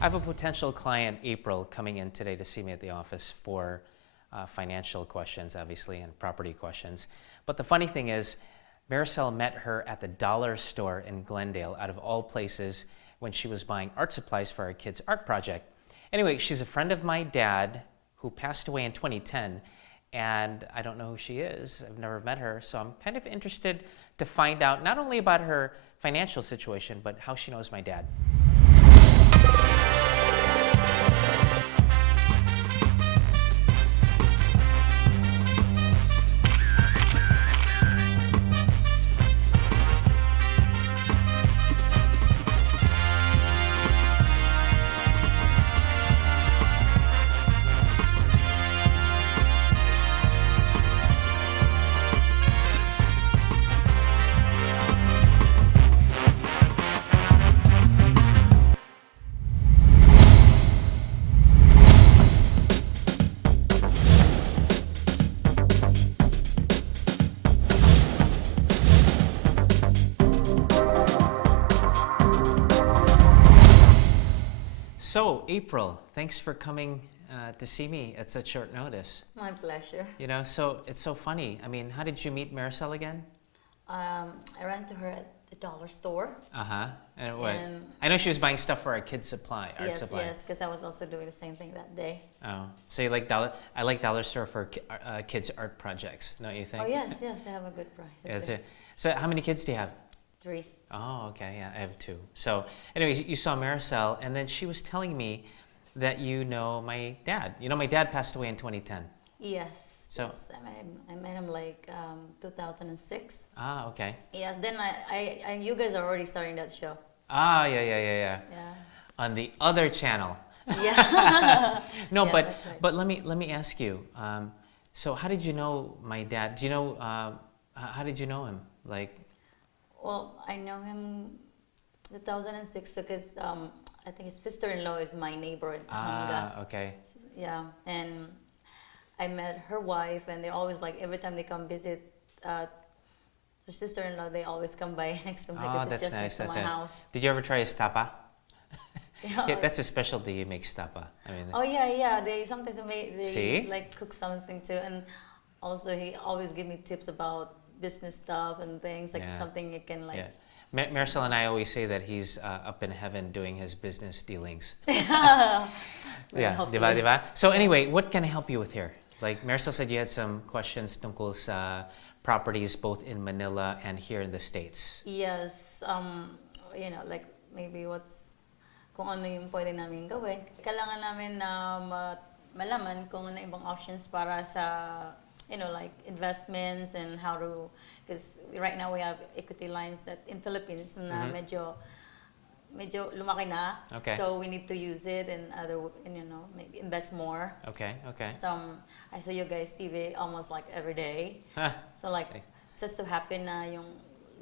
I have a potential client, April, coming in today to see me at the office for financial questions, obviously, and property questions. But the funny thing is, Maricel met her at the dollar store in Glendale, out of all places, when she was buying art supplies for our kids' art project. Anyway, she's a friend of my dad who passed away in 2010, and I don't know who she is. I've never met her, so I'm kind of interested to find out not only about her financial situation, but how she knows my dad. So, April, thanks for coming to see me at such short notice. My pleasure. You know, so it's so funny. I mean, how did you meet Maricel again? I ran to her at the dollar store. And what? I know she was buying stuff for our kids' supply, art supply. Yes, because I was also doing the same thing that day. Oh, so you like dollar? I like dollar store for kids' art projects. Don't you think? Oh yes, they have a good price. Yes. So how many kids do you have? 3. Oh, okay. Yeah, I have 2. So, anyways, you saw Maricel, and then she was telling me that you know my dad. You know, my dad passed away in 2010. Yes. So yes, I met him like 2006. Ah, okay. Yes. Then I you guys are already starting that show. Ah, yeah. On the other channel. Yeah. No, yeah, but let me ask you. So how did you know my dad? Do you know how did you know him? Like. Well, I know him 2006 because I think his sister-in-law is my neighbor in Pampanga. Ah, okay. Yeah, and I met her wife, and they always like every time they come visit her sister-in-law, they always come by next to me because it's just nice. next to my house. Did you ever try his tapa? Yeah, that's a specialty. He makes tapa. I mean. Oh yeah. They sometimes they See? like cook something too, and also he always give me tips about business stuff and things like something you can like. Yeah. Maricel and I always say that he's up in heaven doing his business dealings. Yeah, diba? So anyway, what can I help you with here? Like Maricel said, you had some questions tungkol sa properties both in Manila and here in the States. Yes, you know, like maybe kung ano yung pwede namin gawin. Kailangan namin na malaman kung ano ibang options para sa like investments and how to, because right now we have equity lines that in Philippines na medyo lumaki na. Okay. So we need to use it and maybe invest more. Okay. So I saw you guys TV almost like every day. So like just so happen na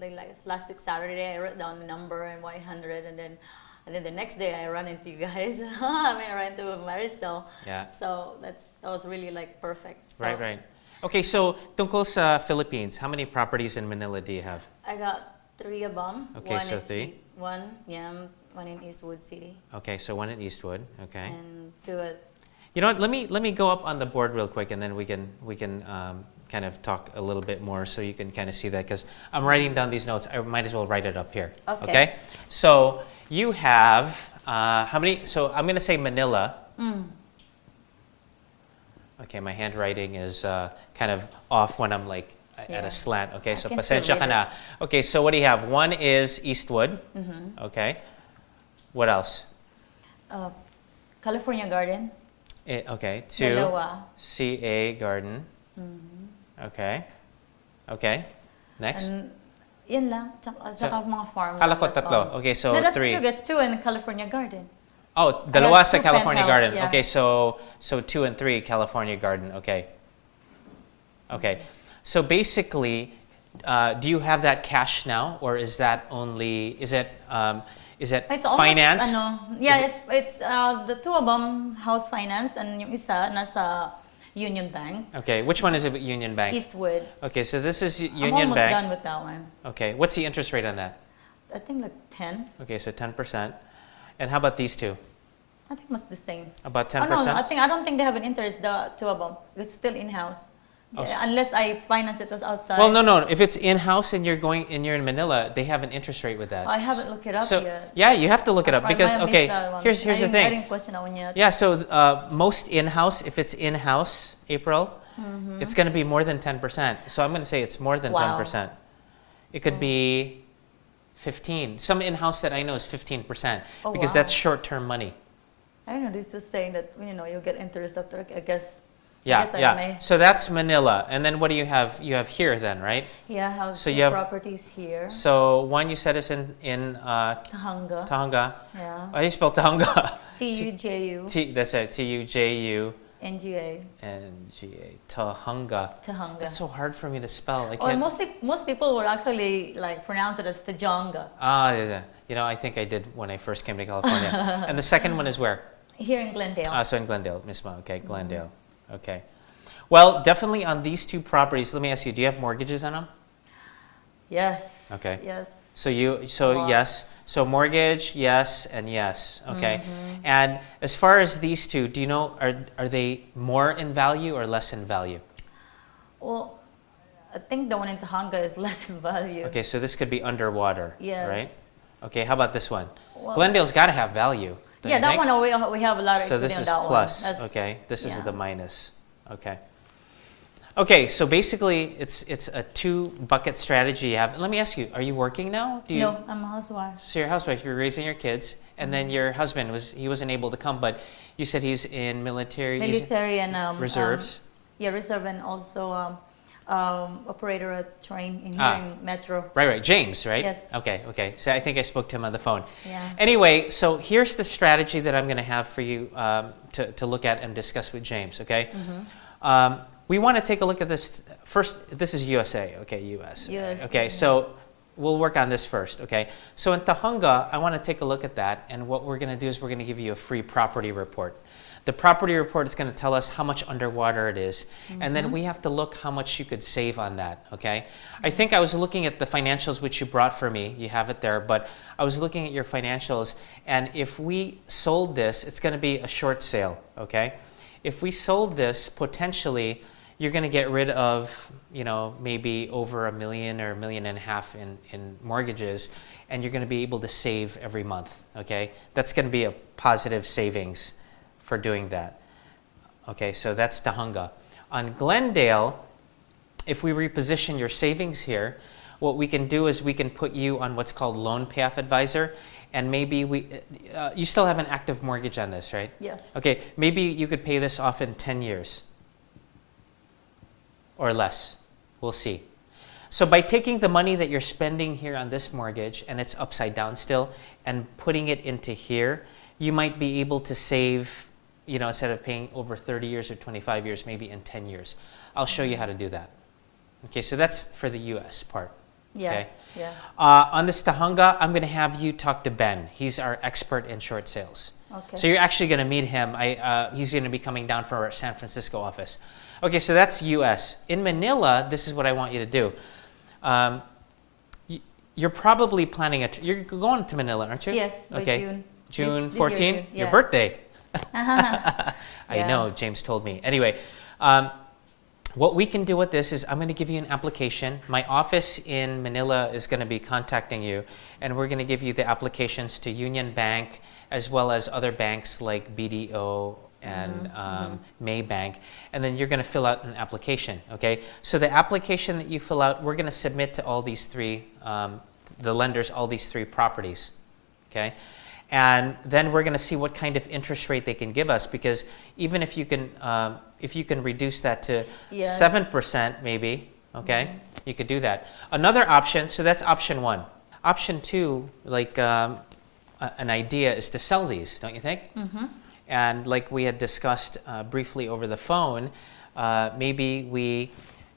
like last week Saturday I wrote down the number and 100 and then the next day I run into you guys. I ran into Maricel. Yeah. So that was really like perfect. So, Right. Okay, so tungkol sa Philippines, how many properties in Manila do you have? I got 3 of them. Okay, so 3. One in Eastwood City. Okay, so 1 in Eastwood. Okay. And 2 at. You know what? Let me go up on the board real quick, and then we can kind of talk a little bit more, so you can kind of see that, because I'm writing down these notes. I might as well write it up here. Okay. So you have how many? So I'm going to say Manila. Okay, my handwriting is kind of off when I'm like at a slant. Okay, so pasensya ka na. Okay, so what do you have? 1 is Eastwood. Okay. What else? California Garden. Okay. 2. Dalawa. CA Garden. Okay. Next. And yun lang. Tsaka mga farm. Kala ko 3. Okay, so 3. That's true. That's 2 in California Garden. Oh, dalawa sa 2 California penthouse, Garden. yeah. Okay, so 2 and 3 California Garden. Okay. So basically, do you have that cash now, or is that only is it financed? It's the 2 of them house financed and yung isa nasa Union Bank. Okay, which one is it? Union Bank. Eastwood. Okay, so this is Union I'm almost Bank. done with that one. Okay, what's the interest rate on that? I think like 10. Okay, so 10%. And how about these two? I think it's the same. About Oh 10%? no, I don't think they have an interest. The two of them. It's still in house. Oh, so- Unless I finance it as outside. Well, no. If it's in-house and you're in Manila, they have an interest rate with that. I haven't looked it up So yet. yeah, you have to look it up I because might have okay, missed that one. here's the I thing. didn't question that one yet. Yeah, so most in-house, if it's in-house, April, it's going to be more than 10%. So I'm going to say it's more than Wow. 10%. It could be 15. Some in-house that I know is 15% Oh, because wow. that's short-term money. I don't know. This is saying that you get interest after. I guess. Yeah, I guess I yeah. may. So that's Manila. And then what do you have? You have here then, right? Yeah, I have So two you have- properties here. So one you said is in Tahanga. Tahanga. Yeah. How do you spell Tahanga? TUJU. That's right, Tujuanga. NGA. Tahanga. Tahanga. That's so hard for me to spell. I Or can't. most people will actually like pronounce it as Tajanga. Yeah. I think I did when I first came to California. And the second one is where? Here in Glendale. So in Glendale, Misma. Okay, Glendale. Okay. Well, definitely on these two properties. Let me ask you: do you have mortgages on them? Yes. Okay. Yes. So Lots. yes. So mortgage, yes, and yes. Okay. And as far as these two, do you know are they more in value or less in value? Well, I think the one in Tahanga is less in value. Okay, so this could be underwater, Yes. right? Okay, how about this one? Well, Glendale's got to have value. don't yeah, you that think? one we have a lot of So equity this on is that plus. one. That's- Okay, this is yeah. the minus. Okay. Okay, so basically it's a two bucket strategy you have. Let me ask you, are you working now? No, I'm a housewife. So you're a housewife, you're raising your kids, and then your husband wasn't able to come, but you said he's in military. Military and reserves. Yeah, reserve and also operator at train in here Ah. in Metro. Right, James, right? Yes. Okay. So I think I spoke to him on the phone. Yeah. Anyway, so here's the strategy that I'm going to have for you to look at and discuss with James, okay? We want to take a look at this first. This is USA, okay, US. US, Okay, yeah. so we'll work on this first, okay? So in Tahanga, I want to take a look at that, and what we're going to do is we're going to give you a free property report. The property report is going to tell us how much underwater it is, and then we have to look how much you could save on that, okay? I think I was looking at the financials which you brought for me. You have it there, but I was looking at your financials, and if we sold this, it's going to be a short sale, okay? If we sold this, potentially, you're going to get rid of, maybe over $1 million or $1.5 million in mortgages, and you're going to be able to save every month, okay? That's going to be a positive savings for doing that. Okay, so that's Tahanga. On Glendale, if we reposition your savings here, what we can do is we can put you on what's called loan payoff advisor, and maybe you still have an active mortgage on this, right? Yes. Okay, maybe you could pay this off in 10 years or less. We'll see. So by taking the money that you're spending here on this mortgage, and it's upside down still, and putting it into here, you might be able to save, instead of paying over 30 years or 25 years, maybe in 10 years. I'll show you how to do that. Okay, so that's for the US part. Yes. Yes. On this Tahanga, I'm going to have you talk to Ben. He's our expert in short sales. Okay. So you're actually going to meet him. He's going to be coming down from our San Francisco office. Okay, so that's US. In Manila, this is what I want you to do. You're probably planning you're going to Manila, aren't you? Yes, by okay. June. June This year, 14? June, Your yes. birthday. I Yeah. know, James told me. Anyway, what we can do with this is I'm going to give you an application. My office in Manila is going to be contacting you, and we're going to give you the applications to Union Bank as well as other banks like BDO and Maybank, and then you're going to fill out an application, okay? So the application that you fill out, we're going to submit to all these three, the lenders, all these three properties, okay? And then we're going to see what kind of interest rate they can give us, because even if you can reduce that to Yes. 7% maybe, okay, you could do that. Another option, so that's option one. Option two, like an idea is to sell these, don't you think? And like we had discussed briefly over the phone, maybe we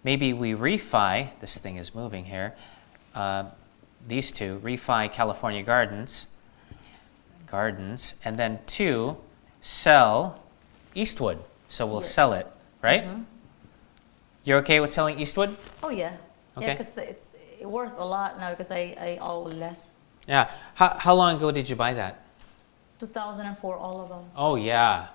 refi, this thing is moving here, these two, refi California Gardens, and then two, sell Eastwood. So we'll sell it, right? You're okay with selling Eastwood? Oh yeah. Okay. Yeah, because it's worth a lot now because I owe less. Yeah. How long ago did you buy that? 2004, all of them. Oh yeah.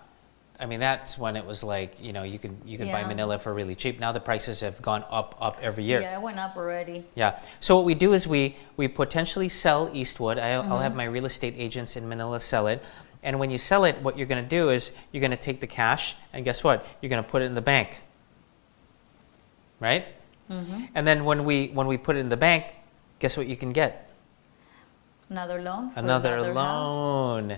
I mean, that's when it was like, you could buy Yeah. Manila for really cheap. Now the prices have gone up every year. Yeah, it went up already. Yeah. So what we do is we potentially sell Eastwood. I'll have my real estate agents in Manila sell it. And when you sell it, what you're going to do is you're going to take the cash, and guess what? You're going to put it in the bank. Right? And then when we put it in the bank, guess what you can get? Another loan for Another house. loan.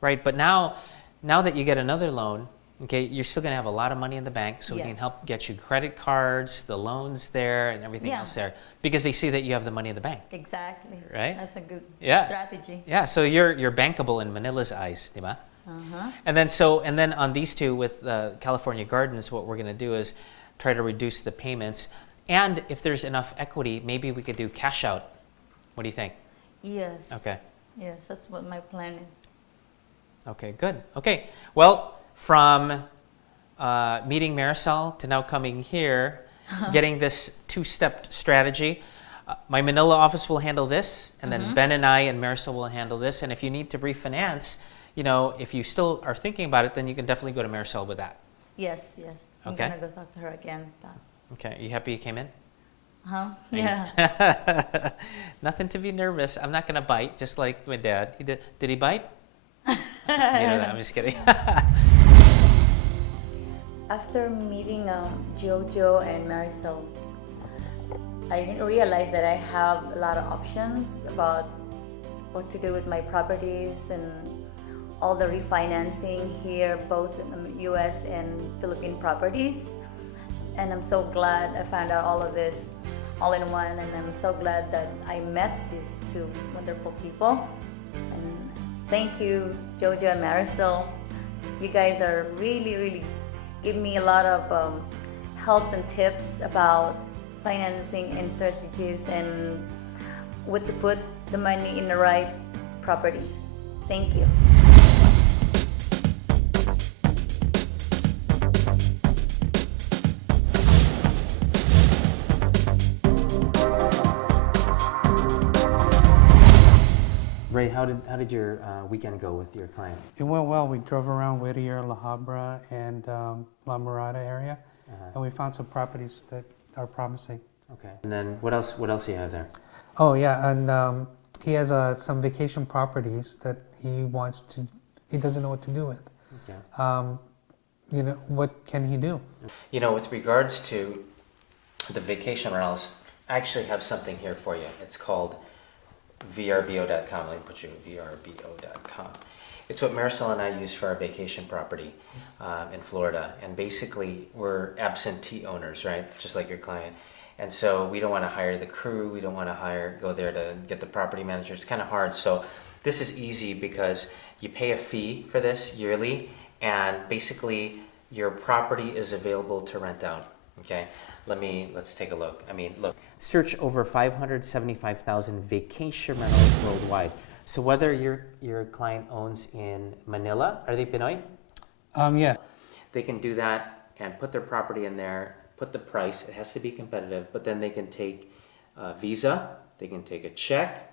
Right? But now that you get another loan, okay, you're still going to have a lot of money in the bank, so we can Yes. help get you credit cards, the loans there, and everything Yeah. else there, because they see that you have the money in the bank. Exactly. Right? That's a good Yeah. strategy. Yeah, so you're bankable in Manila's eyes, diba? Uh-huh. And then on these two with California Gardens, what we're going to do is try to reduce the payments, and if there's enough equity, maybe we could do cash out. What do you think? Yes. Okay. Yes, that's what my plan is. Okay, good. Okay, well, from meeting Marisol to now coming here, getting this two-step strategy, my Manila office will handle this, and then Ben and I and Marisol will handle this. And if you need to refinance, if you still are thinking about it, then you can definitely go to Marisol with that. Yes, yes. I'm Okay. gonna go talk to her again. Okay, you happy you came in? Huh? Yeah. Nothing to be nervous. I'm not gonna bite, just like my dad. Did he bite? I'm just kidding. After meeting Jojo and Marisol, I didn't realize that I have a lot of options about what to do with my properties and all the refinancing here, both in the US and Philippine properties. And I'm so glad I found out all of this all in one, and I'm so glad that I met these two wonderful people. And thank you, Jojo and Marisol. You guys are really give me a lot of helps and tips about financing and strategies and what to put the money in the right properties. Thank you. Ray, how did your weekend go with your client? It went well. We drove around Whittier, La Habra, and La Mirada area, and we found some properties that are promising. Okay. And then what else do you have there? Oh yeah, and he has some vacation properties that he doesn't know what to do with. Okay. What can he do? With regards to the vacation rentals, I actually have something here for you. It's called vrbo.com. Let me put you at vrbo.com. It's what Marisol and I use for our vacation property in Florida. And basically, we're absentee owners, right? Just like your client. And so we don't want to hire the crew. We don't want to go there to get the property manager. It's kind of hard. So this is easy because you pay a fee for this yearly, and basically your property is available to rent out. Okay, let's take a look. Look. Search over 575,000 vacation rentals worldwide. So whether your client owns in Manila, are they Pinoy? Yeah. They can do that and put their property in there, put the price. It has to be competitive, but then they can take Visa, they can take a check,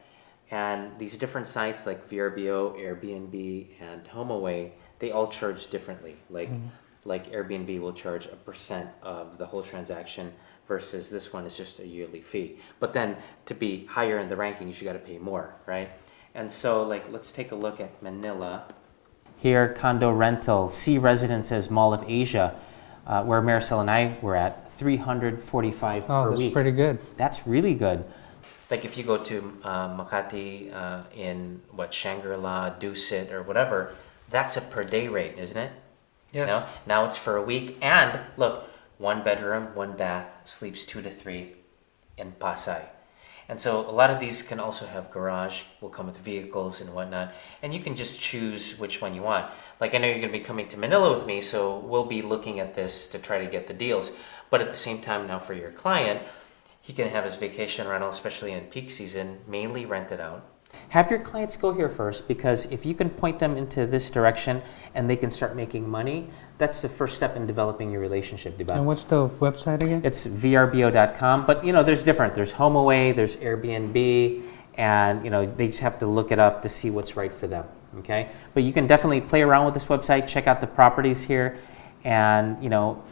and these different sites like VRBO, Airbnb, and HomeAway, they all charge differently. Like Airbnb will charge 1% of the whole transaction versus this one is just a yearly fee. But then to be higher in the rankings, you got to pay more, right? And so let's take a look at Manila. Here, condo rental, C Residences, Mall of Asia, where Marisol and I were at, $345 per Oh, that's week. pretty good. That's really good. Like if you go to Makati in Shangri-La, Dusit, or whatever, that's a per day rate, isn't it? Yes. Now it's for a week, and look, 1 bedroom, 1 bath, sleeps 2 to 3 in Pasay. And so a lot of these can also have garage, will come with vehicles and whatnot, and you can just choose which one you want. Like I know you're going to be coming to Manila with me, so we'll be looking at this to try to get the deals. But at the same time now for your client, he can have his vacation rental, especially in peak season, mainly rented out. Have your clients go here first, because if you can point them into this direction and they can start making money, that's the first step in developing your relationship, diba? And what's the website again? It's vrbo.com, but there's different. There's HomeAway, there's Airbnb, and they just have to look it up to see what's right for them. Okay, but you can definitely play around with this website, check out the properties here, and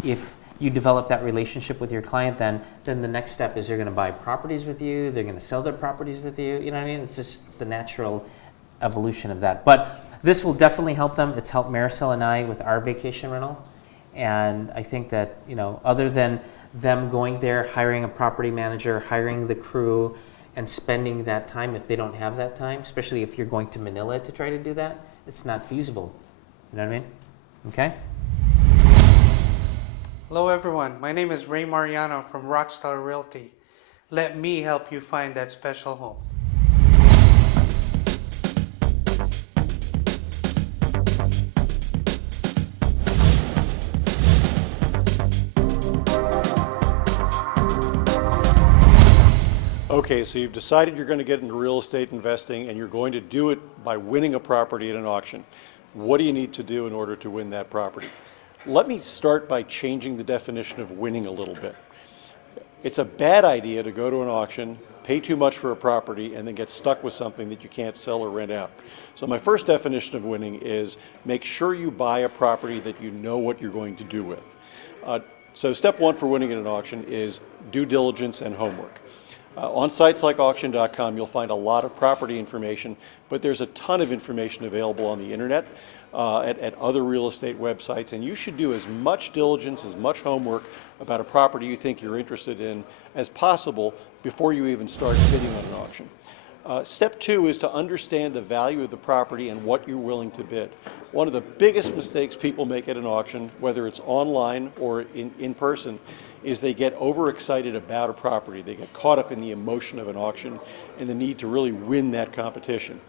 if you develop that relationship with your client, then the next step is they're going to buy properties with you, they're going to sell their properties with you. You know what I mean? It's just the natural evolution of that. But this will definitely help them. It's helped Marisol and I with our vacation rental, and I think that other than them going there, hiring a property manager, hiring the crew, and spending that time, if they don't have that time, especially if you're going to Manila to try to do that, it's not feasible. You know what I mean? Okay? Hello everyone, my name is Ray Mariano from Rockstar Realty. Let me help you find that special home. Okay, so you've decided you're going to get into real estate investing and you're going to do it by winning a property at an auction. What do you need to do in order to win that property? Let me start by changing the definition of winning a little bit. It's a bad idea to go to an auction, pay too much for a property, and then get stuck with something that you can't sell or rent out. So my first definition of winning is make sure you buy a property that you know what you're going to do with. So step one for winning at an auction is due diligence and homework. On sites like auction.com, you'll find a lot of property information, but there's a ton of information available on the internet, at other real estate websites, and you should do as much diligence, as much homework about a property you think you're interested in as possible before you even start bidding on an auction. Step two is to understand the value of the property and what you're willing to bid. One of the biggest mistakes people make at an auction, whether it's online or in person, is they get overexcited about a property. They get caught up in the emotion of an auction and the need to really win that competition.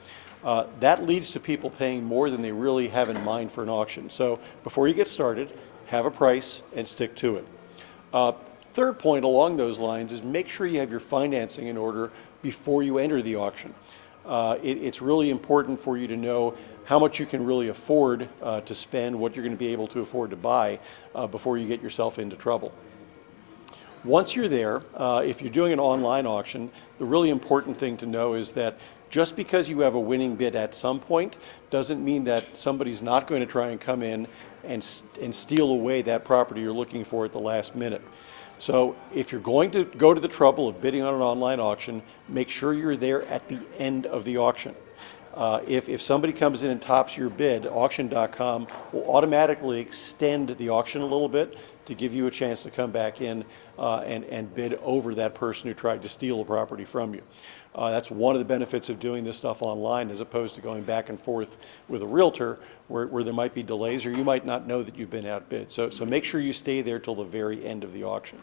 That leads to people paying more than they really have in mind for an auction. So before you get started, have a price and stick to it. Third point along those lines is make sure you have your financing in order before you enter the auction. It's really important for you to know how much you can really afford to spend, what you're going to be able to afford to buy before you get yourself into trouble. Once you're there, if you're doing an online auction, the really important thing to know is that just because you have a winning bid at some point doesn't mean that somebody's not going to try and come in and steal away that property you're looking for at the last minute. So if you're going to go to the trouble of bidding on an online auction, make sure you're there at the end of the auction. If somebody comes in and tops your bid, auction.com will automatically extend the auction a little bit to give you a chance to come back in and bid over that person who tried to steal the property from you. That's one of the benefits of doing this stuff online as opposed to going back and forth with a realtor where there might be delays or you might not know that you've been outbid. So make sure you stay there till the very end of the auction.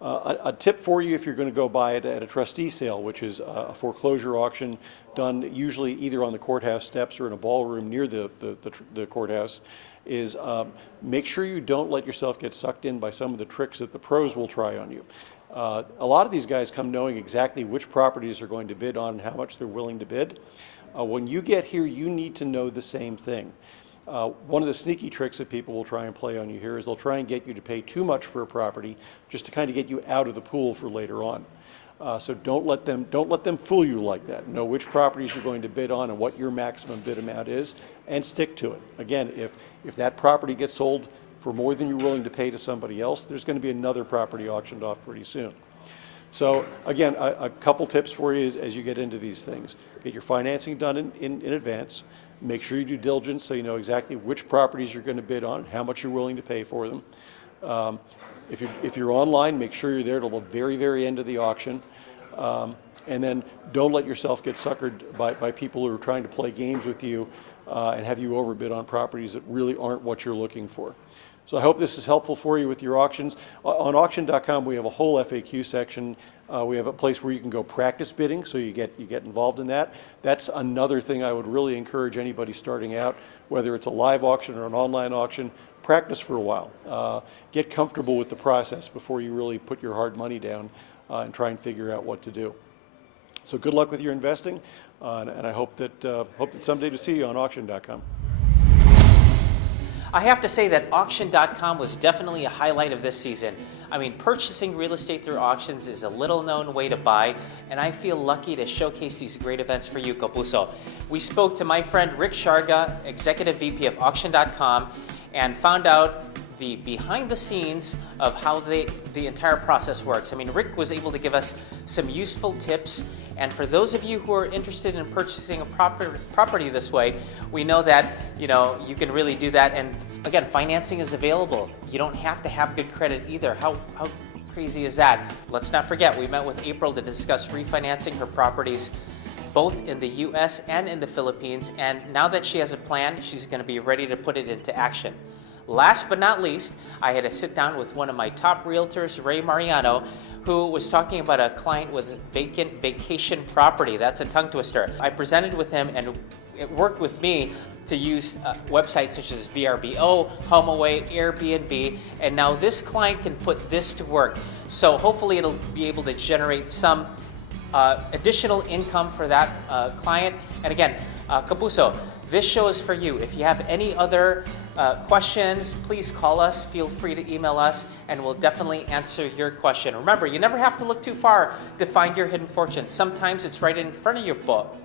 A tip for you if you're going to go buy it at a trustee sale, which is a foreclosure auction done usually either on the courthouse steps or in a ballroom near the courthouse, is make sure you don't let yourself get sucked in by some of the tricks that the pros will try on you. A lot of these guys come knowing exactly which properties they're going to bid on and how much they're willing to bid. When you get here, you need to know the same thing. One of the sneaky tricks that people will try and play on you here is they'll try and get you to pay too much for a property just to kind of get you out of the pool for later on. So don't let them fool you like that. Know which properties you're going to bid on and what your maximum bid amount is, and stick to it. Again, if that property gets sold for more than you're willing to pay to somebody else, there's going to be another property auctioned off pretty soon. So again, a couple tips for you as you get into these things. Get your financing done in advance. Make sure you do diligence so you know exactly which properties you're going to bid on, how much you're willing to pay for them. If you're online, make sure you're there till the very, very end of the auction. And then don't let yourself get suckered by people who are trying to play games with you and have you overbid on properties that really aren't what you're looking for. So I hope this is helpful for you with your auctions. On auction.com, we have a whole FAQ section. We have a place where you can go practice bidding, so you get involved in that. That's another thing I would really encourage anybody starting out, whether it's a live auction or an online auction, practice for a while. Get comfortable with the process before you really put your hard money down and try and figure out what to do. So good luck with your investing, and I hope that someday to see you on auction.com. I have to say that auction.com was definitely a highlight of this season. I mean, purchasing real estate through auctions is a little known way to buy, and I feel lucky to showcase these great events for you, Kapuso. We spoke to my friend Rick Sharga, Executive VP of auction.com, and found out the behind the scenes of how the entire process works. I mean, Rick was able to give us some useful tips, and for those of you who are interested in purchasing a property this way, we know that you can really do that. And again, financing is available. You don't have to have good credit either. How crazy is that? Let's not forget, we met with April to discuss refinancing her properties both in the US and in the Philippines, and now that she has a plan, she's going to be ready to put it into action. Last but not least, I had to sit down with one of my top realtors, Ray Mariano, who was talking about a client with vacant vacation property. That's a tongue twister. I presented with him, and it worked with me to use websites such as VRBO, HomeAway, Airbnb, and now this client can put this to work. So hopefully it'll be able to generate some additional income for that client. And again, Kapuso, this show is for you. If you have any other questions, please call us. Feel free to email us, and we'll definitely answer your question. Remember, you never have to look too far to find your hidden fortune. Sometimes it's right in front of your book.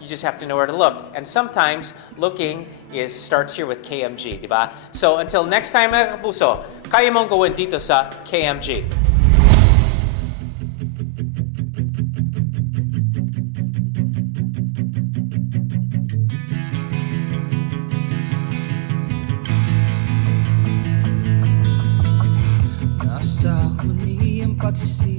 You just have to know where to look. And sometimes looking starts here with KMG, di ba? So until next time, mga kapuso, kaya mong gawin dito sa KMG. Nasa huli ang pagsisisi